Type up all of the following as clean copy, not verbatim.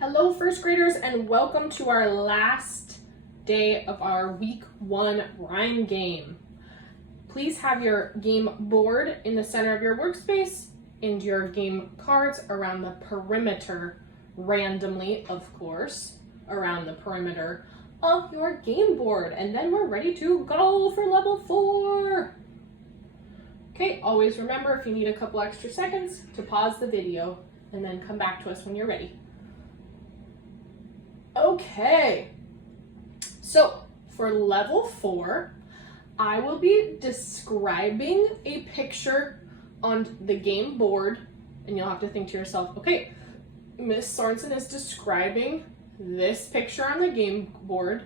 Hello, first graders, and welcome to our last day of our week 1 rhyme game. Please have your game board in the center of your workspace and your game cards around the perimeter, randomly, of course, around the perimeter of your game board. And then we're ready to go for level 4. Okay, always remember if you need a couple extra seconds to pause the video and then come back to us when you're ready. Okay, so for level 4, I will be describing a picture on the game board, and you'll have to think to yourself, okay, Miss Sorensen is describing this picture on the game board.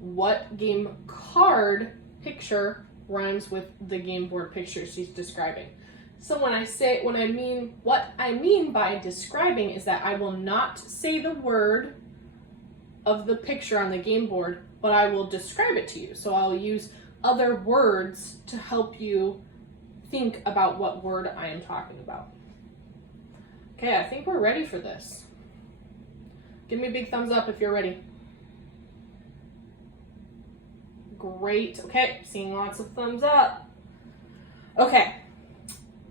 What game card picture rhymes with the game board picture she's describing? So what I mean by describing is that I will not say the word of the picture on the game board, but I will describe it to you. So I'll use other words to help you think about what word I am talking about. Okay, I think we're ready for this. Give me a big thumbs up if you're ready. Great, okay, seeing lots of thumbs up. Okay,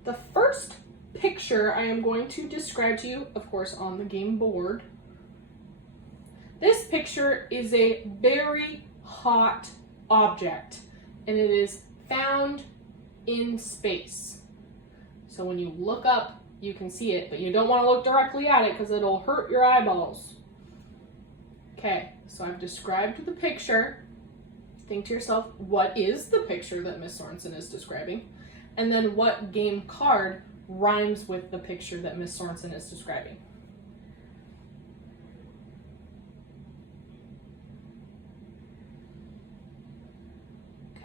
the first picture I am going to describe to you, of course, on the game board. This picture is a very hot object, and it is found in space. So when you look up, you can see it, but you don't want to look directly at it because it'll hurt your eyeballs. Okay, so I've described the picture. Think to yourself, what is the picture that Miss Sorensen is describing? And then what game card rhymes with the picture that Miss Sorensen is describing?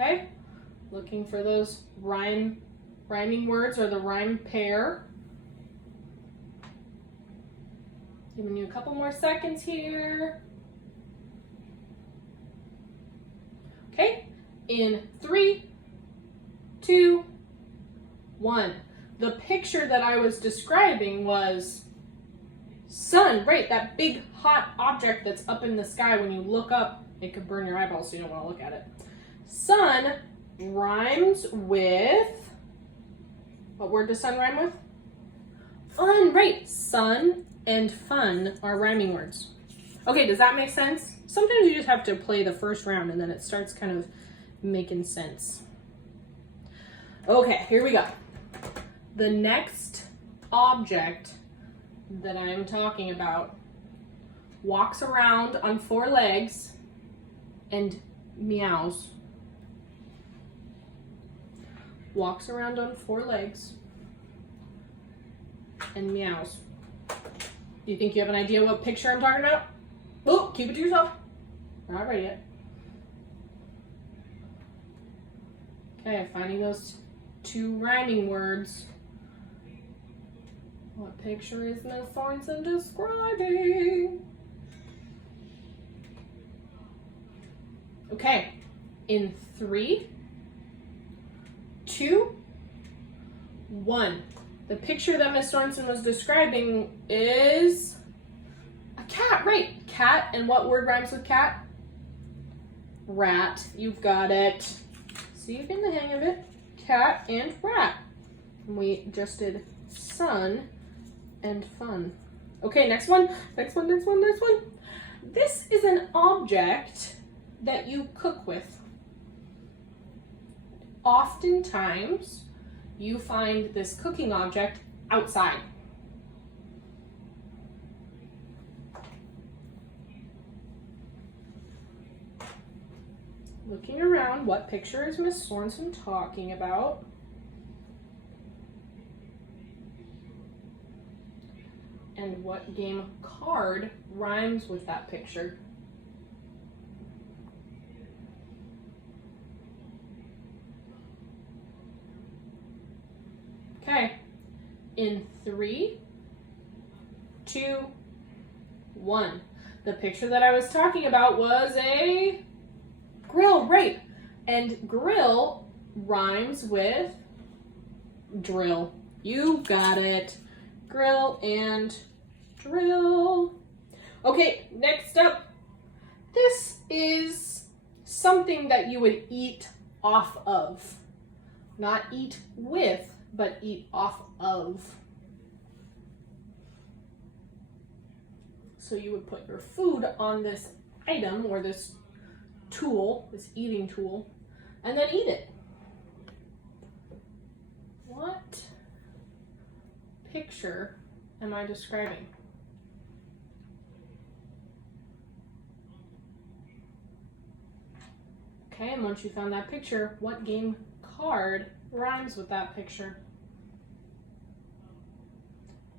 Okay, looking for those rhyming words or the rhyme pair. Giving you a couple more seconds here. Okay, in 3, 2, 1. The picture that I was describing was sun, right? That big hot object that's up in the sky. When you look up, it could burn your eyeballs, so you don't want to look at it. Sun rhymes with, what word does sun rhyme with? Fun, right. Sun and fun are rhyming words. Okay, does that make sense? Sometimes you just have to play the first round and then it starts kind of making sense. Okay, here we go. The next object that I am talking about walks around on 4 legs and meows. Walks around on 4 legs and meows. Do you think you have an idea what picture I'm talking about? Oh, keep it to yourself. Not ready yet. Okay, finding those 2 rhyming words. What picture is Miss Sorensen describing? Okay, in 3, 2, 1. The picture that Miss Sorensen was describing is a cat, right? Cat, and what word rhymes with cat? Rat. You've got it. See, you get the hang of it. Cat and rat. And we just did sun and fun. Okay, next one. Next one. This is an object that you cook with. Oftentimes, you find this cooking object outside. Looking around, what picture is Miss Sorensen talking about? And what game card rhymes with that picture? Okay, in 3, 2, 1. The picture that I was talking about was a grill, right? And grill rhymes with drill. You got it. Grill and drill. mixed up. This is something that you would eat off of. Not eat with, but eat off of. So you would put your food on this item or this tool, this eating tool, and then eat it. What picture am I describing? Okay, and once you found that picture, what game card rhymes with that picture?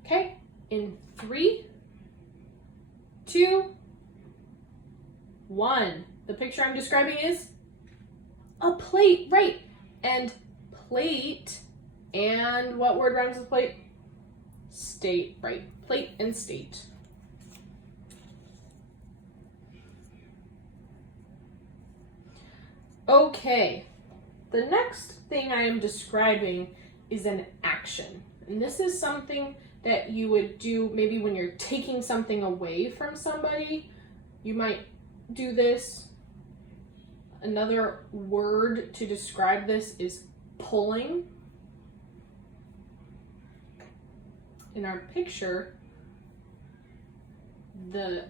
Okay, in 3, 2, 1. The picture I'm describing is a plate, right? And plate, and what word rhymes with plate? State, right? Plate and state. Okay, the next thing I am describing is an action. And this is something that you would do maybe when you're taking something away from somebody. You might do this. Another word to describe this is pulling. In our picture, the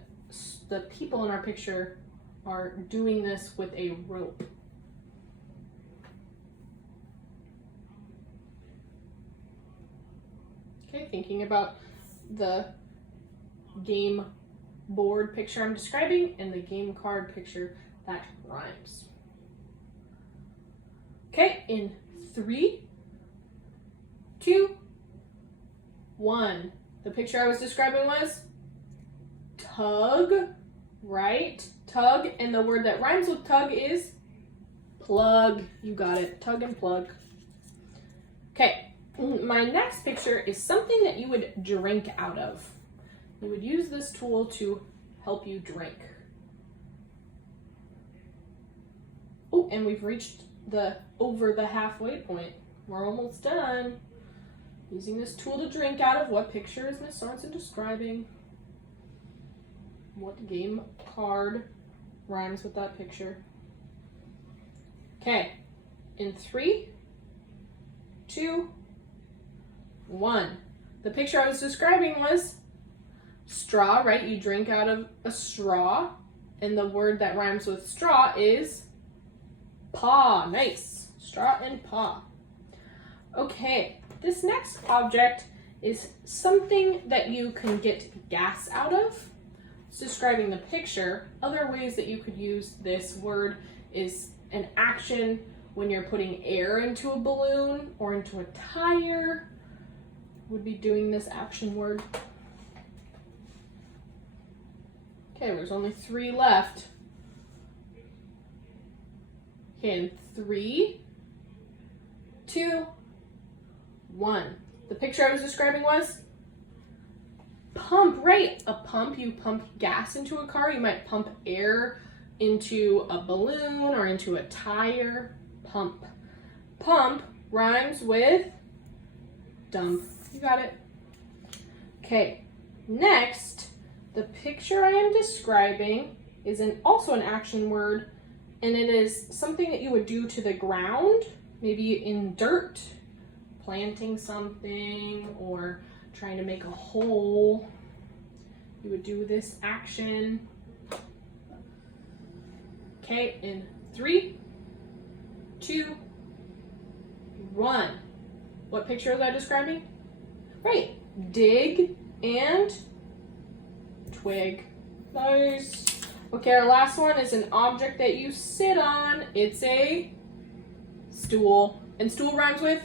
people in our picture are doing this with a rope. Okay, thinking about the game board picture I'm describing and the game card picture that rhymes. Okay, in 3, 2, 1. The picture I was describing was tug, right? Tug, and the word that rhymes with tug is plug. You got it, tug and plug. Okay. My next picture is something that you would drink out of. You would use this tool to help you drink. Oh, and we've reached over the halfway point. We're almost done. Using this tool to drink out of, what picture is Miss Sorensen describing? What game card rhymes with that picture? Okay, in 3, 2, 1. The picture I was describing was straw, right? You drink out of a straw, and the word that rhymes with straw is paw. Nice. Straw and paw. Okay, this next object is something that you can get gas out of. It's describing the picture. Other ways that you could use this word is an action when you're putting air into a balloon or into a tire. Would be doing this action word. Okay, there's only 3 left. Okay, in 3, 2, 1. The picture I was describing was pump, right? A pump, you pump gas into a car. You might pump air into a balloon or into a tire. Pump. Pump rhymes with dump. You got it. Okay, next, the picture I am describing is also an action word, and it is something that you would do to the ground, maybe in dirt, planting something or trying to make a hole. You would do this action. Okay, in 3, 2, 1. What picture was I describing? Right, dig and twig. Nice. Okay, our last one is an object that you sit on. It's a stool. And stool rhymes with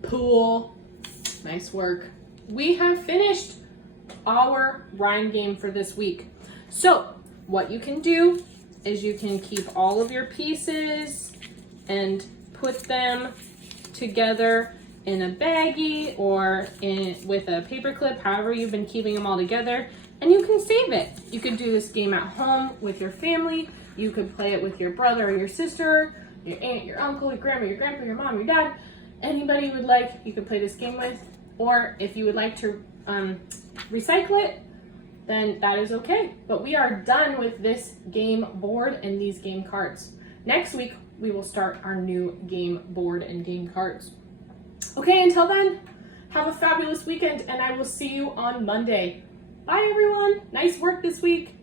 pool. Nice work. We have finished our rhyme game for this week. So, what you can do is you can keep all of your pieces and put them together in a baggie or with a paper clip, however you've been keeping them all together, and you can save it. You could do this game at home with your family. You could play it with your brother or your sister, your aunt, your uncle, your grandma, your grandpa, your mom, your dad. Anybody you would like, you could play this game with. Or if you would like to recycle it, then that is okay. But we are done with this game board and these game cards. Next week, we will start our new game board and game cards. Okay, until then, have a fabulous weekend, and I will see you on Monday. Bye, everyone. Nice work this week.